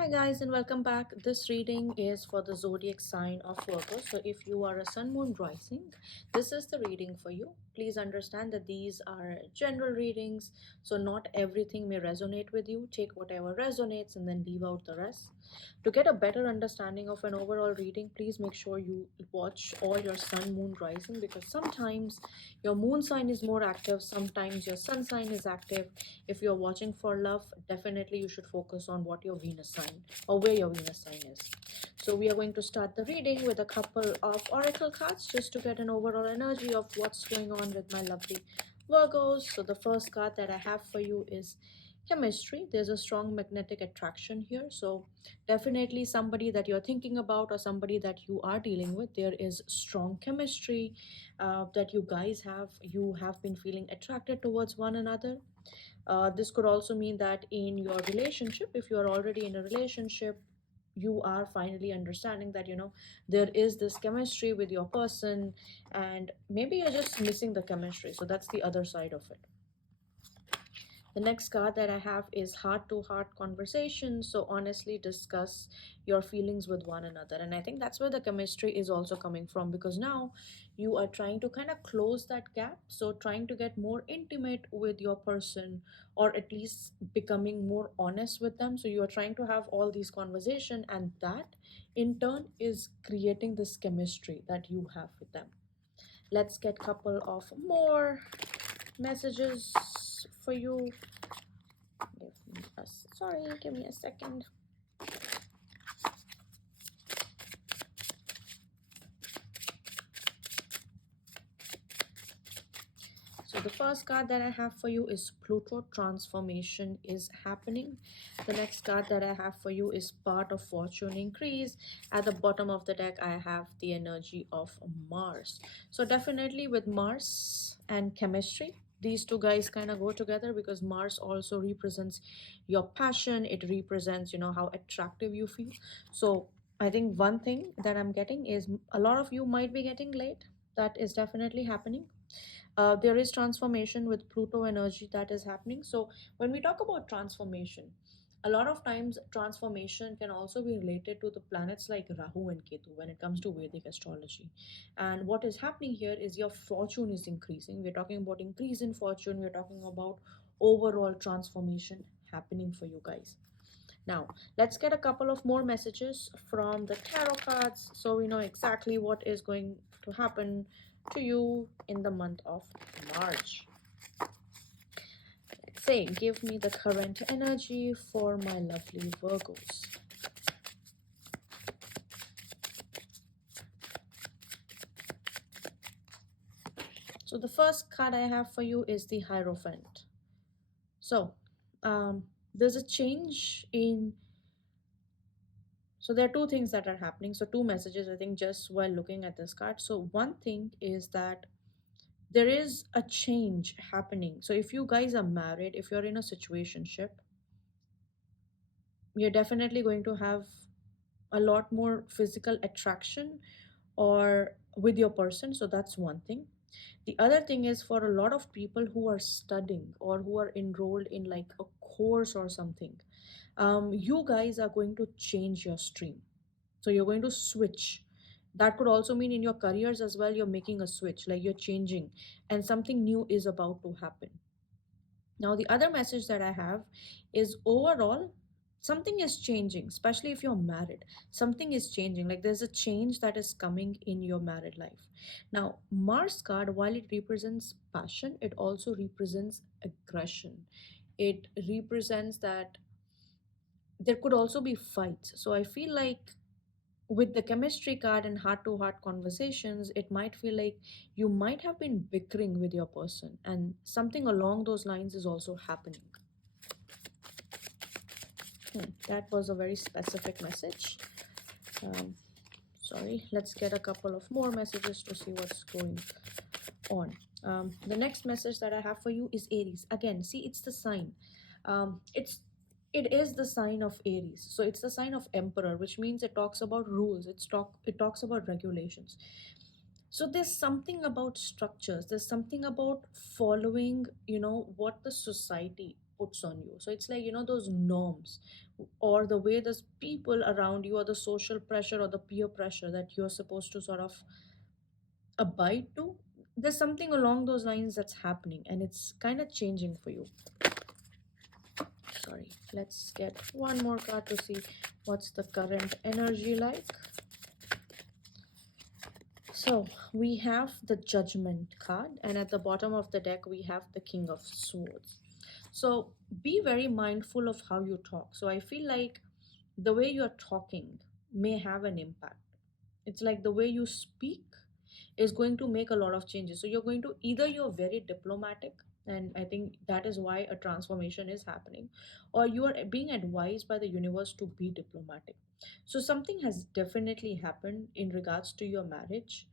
Hi guys and welcome back. This reading is for the zodiac sign of Virgo. So if you are a sun moon rising, this is the reading for you. Please understand that these are general readings, so not everything may resonate with you. Take whatever resonates and then leave out the rest. To get a better understanding of an overall reading, please make sure you watch all your sun moon rising, because sometimes your moon sign is more active, sometimes your sun sign is active. If you're watching for love, definitely you should focus on what your Venus sign or where your Venus sign is. So we are going to start the reading with a couple of oracle cards just to get an overall energy of what's going on with my lovely Virgos. So the first card that I have for you is chemistry. There's a strong magnetic attraction here. So definitely somebody that you're thinking about or somebody that you are dealing with, there is strong chemistry that you guys have. You have been feeling attracted towards one another. This could also mean that in your relationship, if you are already in a relationship, you are finally understanding that there is this chemistry with your person, and maybe you're just missing the chemistry. So that's the other side of it. The next card that I have is heart to heart conversation. So honestly discuss your feelings with one another. And I think that's where the chemistry is also coming from, because now you are trying to kind of close that gap. So trying to get more intimate with your person, or at least becoming more honest with them. So you are trying to have all these conversation, and that in turn is creating this chemistry that you have with them. Let's get couple of more messages for you. Give me a second. So the first card that I have for you is Pluto transformation is happening. The next card that I have for you is part of fortune increase. At the bottom of the deck, I have the energy of Mars. So definitely with Mars and chemistry, these two guys kind of go together, because Mars also represents your passion. It represents, how attractive you feel. So I think one thing that I'm getting is a lot of you might be getting late. That is definitely happening. There is transformation with Pluto energy that is happening. So when we talk about transformation, a lot of times transformation can also be related to the planets like Rahu and Ketu when it comes to Vedic astrology. And what is happening here is your fortune is increasing. We're talking about increase in fortune. We're talking about overall transformation happening for you guys. Now, let's get a couple of more messages from the tarot cards so we know exactly what is going to happen to you in the month of March. Let's say, give me the current energy for my lovely Virgos. So the first card I have for you is the Hierophant. So there's a change in. So there are two things that are happening. So two messages, I think, just while looking at this card. So one thing is that there is a change happening. So if you guys are married, if you're in a situationship, you're definitely going to have a lot more physical attraction or with your person. So that's one thing. The other thing is, for a lot of people who are studying or who are enrolled in like a course or something, you guys are going to change your stream. So you're going to switch. That could also mean in your careers as well, you're making a switch, like you're changing, and something new is about to happen. Now, the other message that I have is, overall, something is changing, especially if you're married. Something is changing, like there's a change that is coming in your married life. Now, Mars card, while it represents passion, it also represents aggression. It represents that there could also be fights. So I feel like with the chemistry card and heart to heart conversations, it might feel like you might have been bickering with your person, and something along those lines is also happening. That was a very specific message. Um, Sorry, let's get a couple of more messages to see what's going on. The next message that I have for you is Aries. Again, see, it's the sign. It is the sign of Aries. So it's the sign of Emperor, which means it talks about rules. It talks about regulations. So there's something about structures. There's something about following, what the society puts on you. So it's like, those norms, or the way those people around you, or the social pressure or the peer pressure that you're supposed to sort of abide to. There's something along those lines that's happening, and it's kind of changing for you. Sorry, let's get one more card to see what's the current energy like. So we have the Judgment card, and at the bottom of the deck, we have the King of Swords. So be very mindful of how you talk. So I feel like the way you're talking may have an impact. It's like the way you speak is going to make a lot of changes. So you're going to, either you're very diplomatic, and I think that is why a transformation is happening, or you are being advised by the universe to be diplomatic. So something has definitely happened in regards to your marriage,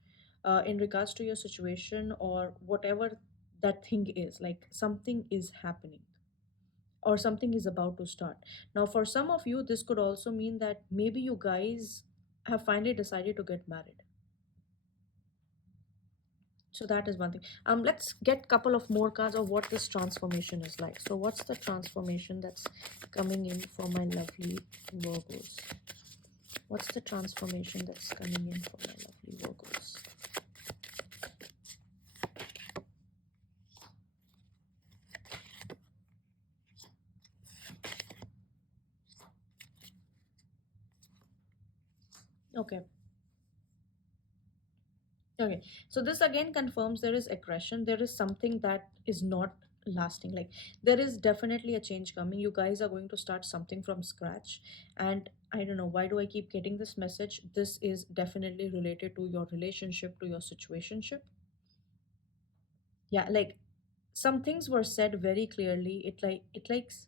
in regards to your situation, or whatever that thing is. Like something is happening, or something is about to start. Now, for some of you, this could also mean that maybe you guys have finally decided to get married. So that is one thing. Let's get couple of more cards of what this transformation is like. So what's the transformation that's coming in for my lovely Virgos? What's the transformation that's coming in for my lovely Virgos? Okay. Okay, so this again confirms there is aggression. There is something that is not lasting. Like there is definitely a change coming. You guys are going to start something from scratch. And I don't know, why do I keep getting this message? This is definitely related to your relationship, to your situationship. Yeah, like some things were said very clearly. It likes,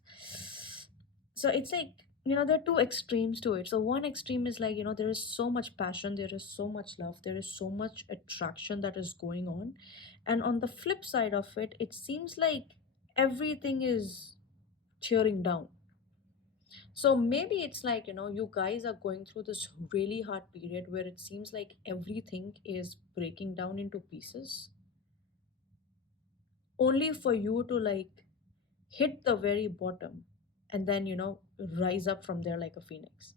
so it's like, there are two extremes to it. So one extreme is like, there is so much passion, there is so much love, there is so much attraction that is going on. And on the flip side of it, it seems like everything is tearing down. So maybe it's like, you guys are going through this really hard period where it seems like everything is breaking down into pieces, only for you to like hit the very bottom, and then rise up from there like a phoenix.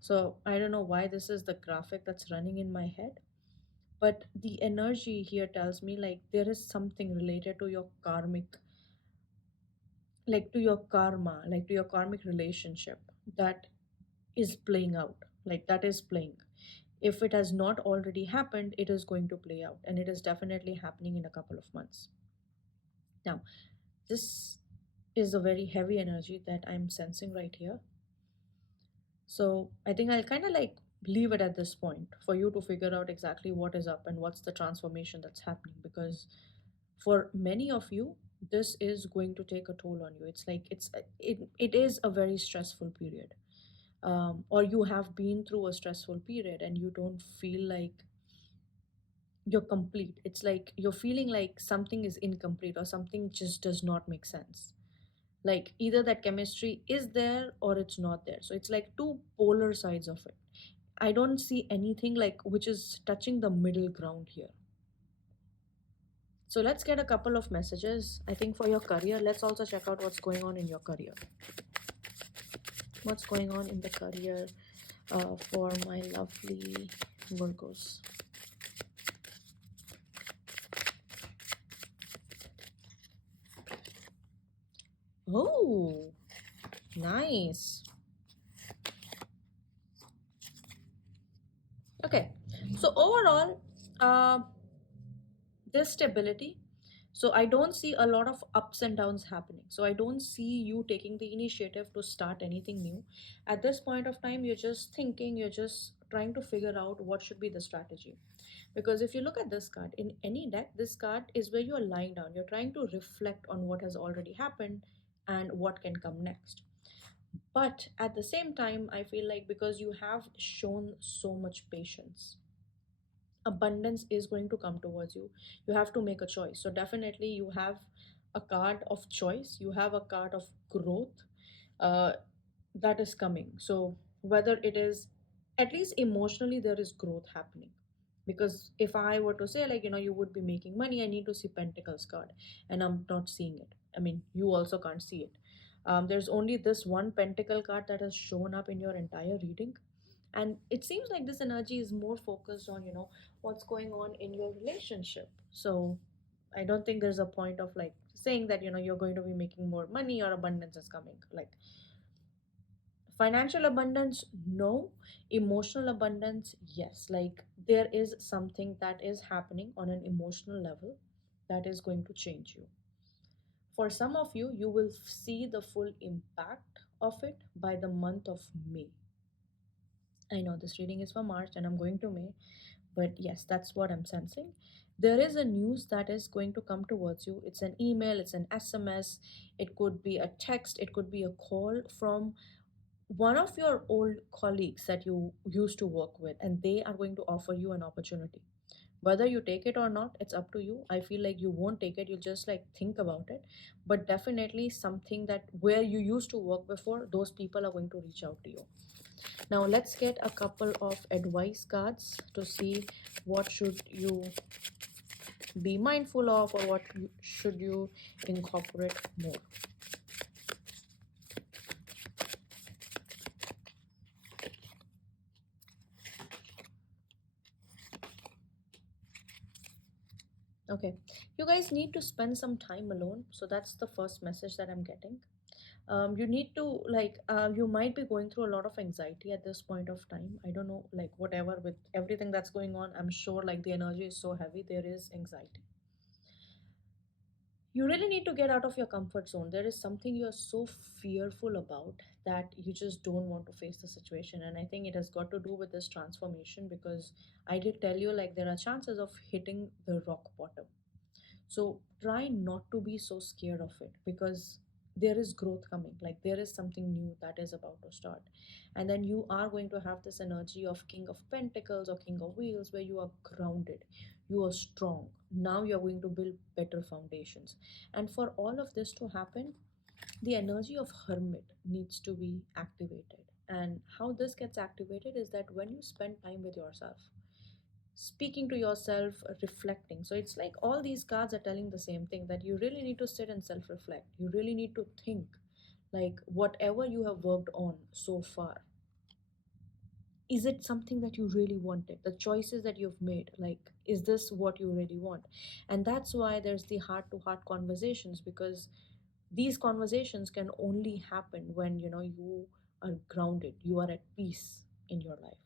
So I don't know why this is the graphic that's running in my head, but the energy here tells me like there is something related to your karmic, like to your karma, like to your karmic relationship, that is playing out, like that is playing. If it has not already happened, it is going to play out, and it is definitely happening in a couple of months. Now, this is a very heavy energy that I'm sensing right here. So I think I'll kind of like leave it at this point for you to figure out exactly what is up and what's the transformation that's happening, because for many of you, this is going to take a toll on you. It's like it is a very stressful period, or you have been through a stressful period and you don't feel like you're complete. It's like you're feeling like something is incomplete or something just does not make sense. Like either that chemistry is there or it's not there. So it's like two polar sides of it. I don't see anything like which is touching the middle ground here. So let's get a couple of messages. I think for your career, let's also check out what's going on in your career. What's going on in the career for my lovely Virgos? Oh, nice. Okay, so overall, uh, there's stability. So I don't see a lot of ups and downs happening. So I don't see you taking the initiative to start anything new. At this point of time, you're just thinking, you're just trying to figure out what should be the strategy. Because if you look at this card, in any deck, this card is where you're lying down. You're trying to reflect on what has already happened and what can come next. But at the same time, I feel like because you have shown so much patience, abundance is going to come towards you. You have to make a choice. So definitely you have a card of choice, you have a card of growth, uh, that is coming. So whether it is, at least emotionally, there is growth happening. Because if I were to say like, you would be making money, I need to see pentacles card, and I'm not seeing it. I mean, you also can't see it. There's only this one pentacle card that has shown up in your entire reading, and it seems like this energy is more focused on, what's going on in your relationship. So I don't think there's a point of like saying that, you're going to be making more money or abundance is coming. Like financial abundance, no. Emotional abundance, yes. Like there is something that is happening on an emotional level that is going to change you. For some of you, you will see the full impact of it by the month of May. I know this reading is for March and I'm going to May, but yes, that's what I'm sensing. There is a news that is going to come towards you. It's an email, it's an SMS, it could be a text, it could be a call from one of your old colleagues that you used to work with, and they are going to offer you an opportunity. Whether you take it or not, it's up to you. I feel like you won't take it, you'll just like think about it. But definitely something that where you used to work before, those people are going to reach out to you. Now let's get a couple of advice cards to see what should you be mindful of, or what should you incorporate more. Okay, you guys need to spend some time alone. So that's the first message that I'm getting. You need to like you might be going through a lot of anxiety at this point of time. I don't know, like whatever with everything that's going on, I'm sure like the energy is so heavy, there is anxiety. You really need to get out of your comfort zone. There is something you're so fearful about that you just don't want to face the situation. And I think it has got to do with this transformation, because I did tell you like there are chances of hitting the rock bottom. So try not to be so scared of it, because there is growth coming. Like there is something new that is about to start. And then you are going to have this energy of King of Pentacles or King of Wheels, where you are grounded, you are strong. Now you're going to build better foundations. And for all of this to happen, the energy of Hermit needs to be activated. And how this gets activated is that when you spend time with yourself, speaking to yourself, reflecting. So it's like all these cards are telling the same thing, that you really need to sit and self reflect. You really need to think like whatever you have worked on so far, is it something that you really wanted? The choices that you've made, like, is this what you really want? And that's why there's the heart to heart conversations, because these conversations can only happen when you are grounded, you are at peace in your life.